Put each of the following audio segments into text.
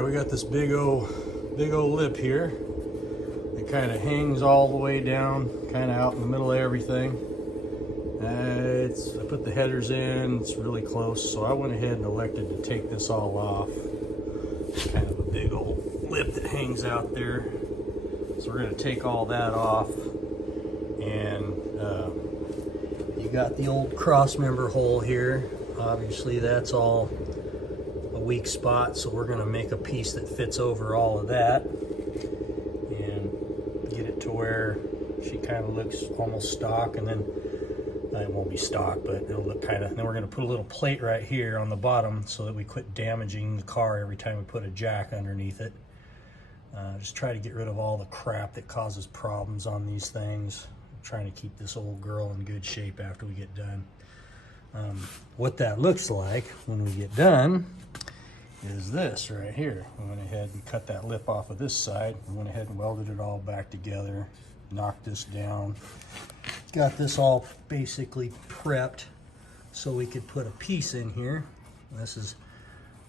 Alright, we got this big old lip here. It kind of hangs all the way down, kind of out in the middle of everything. I put the headers in, it's really close, so I went ahead and elected to take this all off. It's kind of a big old lip that hangs out there. So we're going to take all that off. And you got the old cross member hole here. Obviously that's all a weak spot, so we're going to make a piece that fits over all of that and get it to where she kind of looks almost stock, and then it won't be stock, but it'll look kind of, then we're going to put a little plate right here on the bottom so that we quit damaging the car every time we put a jack underneath it. Just try to get rid of all the crap that causes problems on these things. I'm trying to keep this old girl in good shape after we get done. What that looks like when we get done is this right here. We went ahead and cut that lip off of this side. We went ahead and welded it all back together, knocked this down. Got this all basically prepped so we could put a piece in here. This is,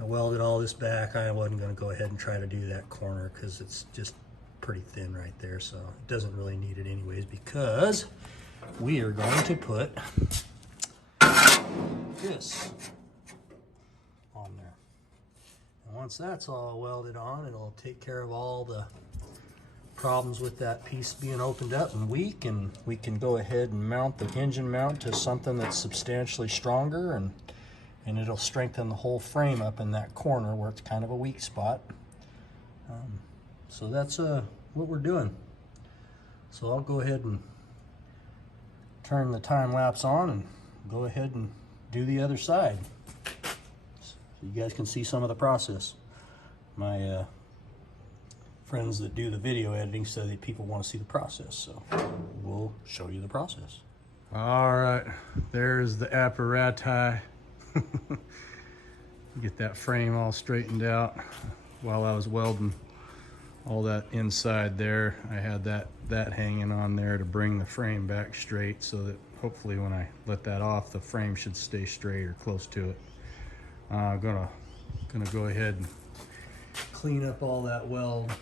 I welded all this back. I wasn't going to go ahead and try to do that corner because it's just pretty thin right there, so it doesn't really need it anyways, because we are going to put this on there. And once that's all welded on, it'll take care of all the problems with that piece being opened up and weak, and we can go ahead and mount the engine mount to something that's substantially stronger, and it'll strengthen the whole frame up in that corner where it's kind of a weak spot. So that's what we're doing. So I'll go ahead and turn the time lapse on and go ahead and do the other side so you guys can see some of the process. My friends that do the video editing say that people want to see the process, so we'll show you the process. All right, there's the apparatus. Get that frame all straightened out. While I was welding all that inside there, I had that hanging on there to bring the frame back straight, so that hopefully when I let that off, the frame should stay straight or close to it. I'm gonna go ahead and clean up all that weld,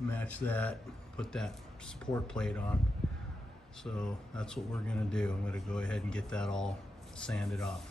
match that, put that support plate on. So that's what we're gonna do. I'm gonna go ahead and get that all sanded off.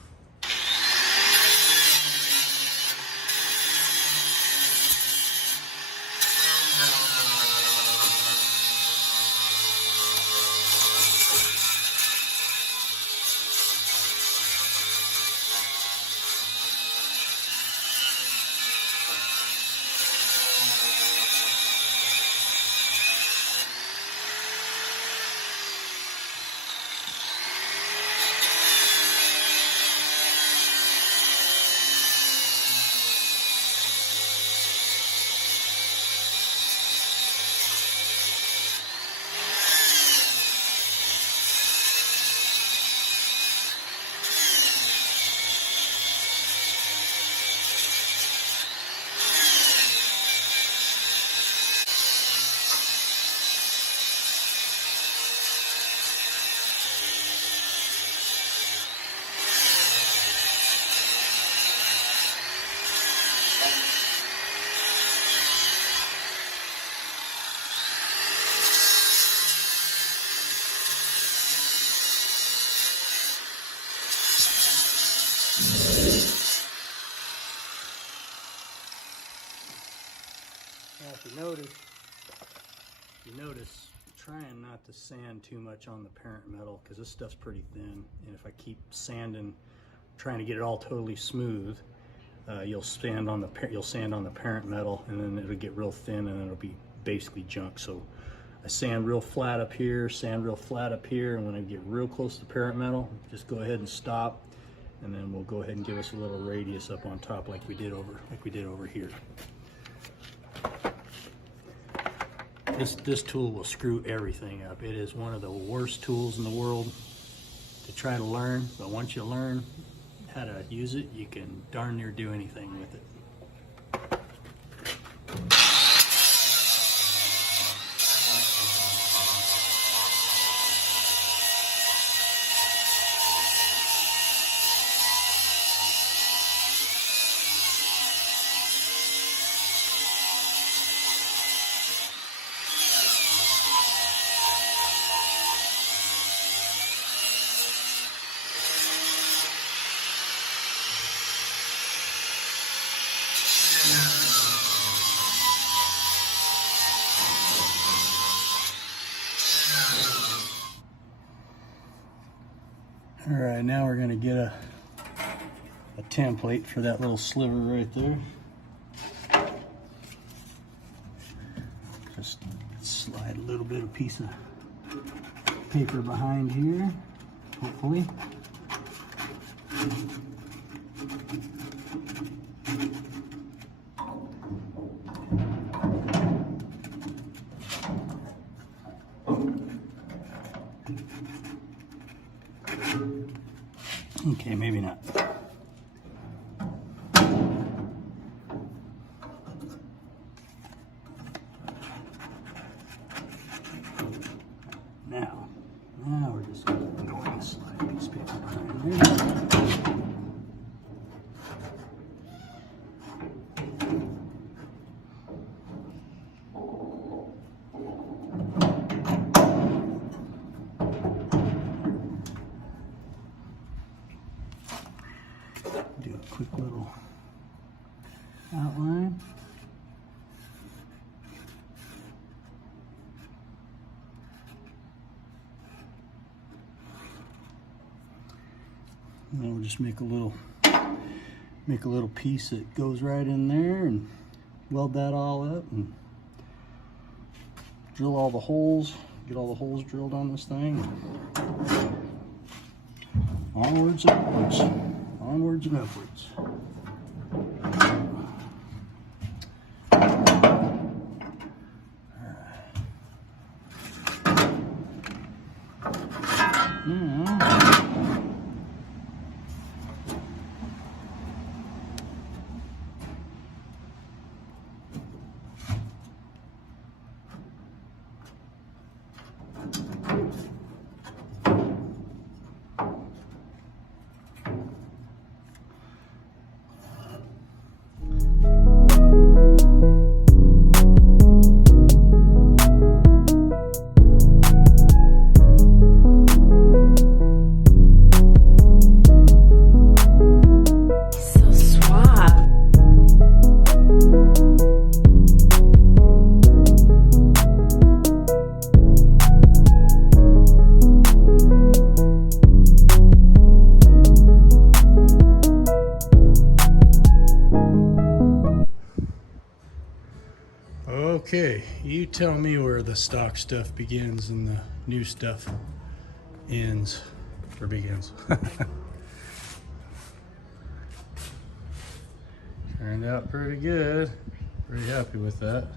Now, if you notice, trying not to sand too much on the parent metal, because this stuff's pretty thin, and if I keep sanding, trying to get it all totally smooth, you'll sand on the parent metal, and then it'll get real thin, and it'll be basically junk. So I sand real flat up here, sand real flat up here, and when I get real close to the parent metal, just go ahead and stop, and then we'll go ahead and give us a little radius up on top like we did over here. This tool will screw everything up. It is one of the worst tools in the world to try to learn, but once you learn how to use it, you can darn near do anything with it. All right, now we're gonna get a template for that little sliver right there. Just slide a little bit of piece of paper behind here, hopefully. Okay, maybe not. Now we're just going to slide a piece of paper behind there. Do a quick little outline. And then we'll just make a little piece that goes right in there and weld that all up and drill all the holes, get all the holes drilled on this thing. Onwards and upwards. Onwards and upwards. Okay, you tell me where the stock stuff begins and the new stuff ends, or begins. Turned out pretty good. Pretty happy with that.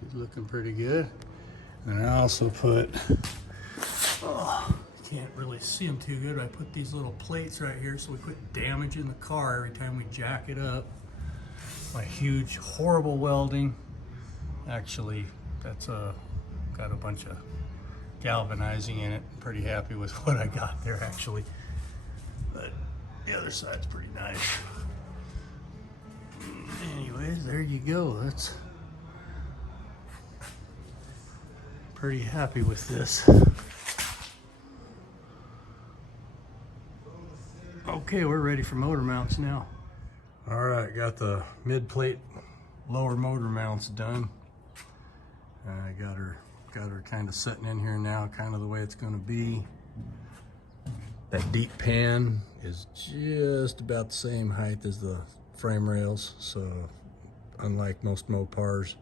She's looking pretty good. And I also put, can't really see them too good. I put these little plates right here so we quit damaging the car every time we jack it up. My huge, horrible welding. Actually, that's got a bunch of galvanizing in it. I'm pretty happy with what I got there actually. But the other side's pretty nice. Anyways, there you go. That's pretty happy with this. Okay, we're ready for motor mounts now. All right, got the mid plate lower motor mounts done. I got her kind of setting in here now, kind of the way it's going to be. That deep pan is just about the same height as the frame rails, so unlike most Mopars,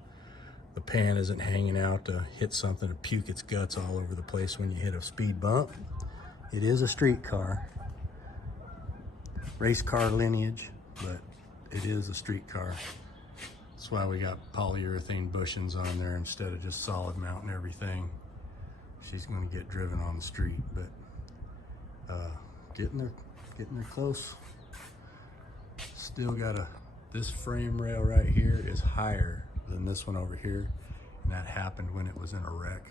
the pan isn't hanging out to hit something and puke its guts all over the place when you hit a speed bump. It is a street car. Race car lineage, but it is a street car. That's why we got polyurethane bushings on there instead of just solid mount and everything. She's going to get driven on the street, but getting there close. Still got this frame rail right here is higher than this one over here, and that happened when it was in a wreck.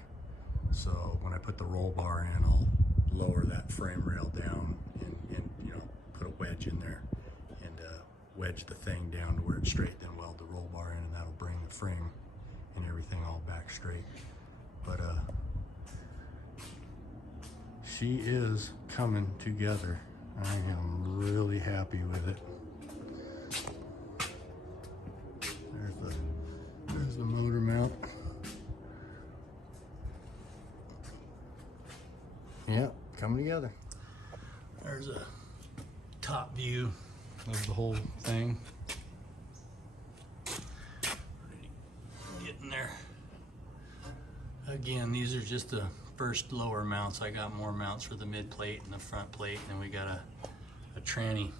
So when I put the roll bar in, I'll lower that frame rail down and you know, put a wedge in there and wedge the thing down to where it's straight, then weld the roll bar in, and that'll bring the frame and everything all back straight. But she is coming together. I am really happy with it. There's the motor Yep, coming together. There's a top view of the whole thing. Getting there. Again, these are just the first lower mounts. I got more mounts for the mid plate and the front plate, and we got a tranny.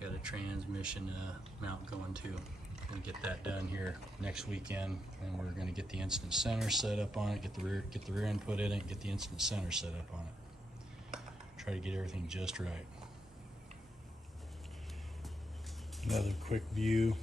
Got a transmission mount going too. Gonna get that done here next weekend, and we're gonna get the instant center set up on it, get the rear input in it, get the instant center set up on it. Try to get everything just right. Another quick view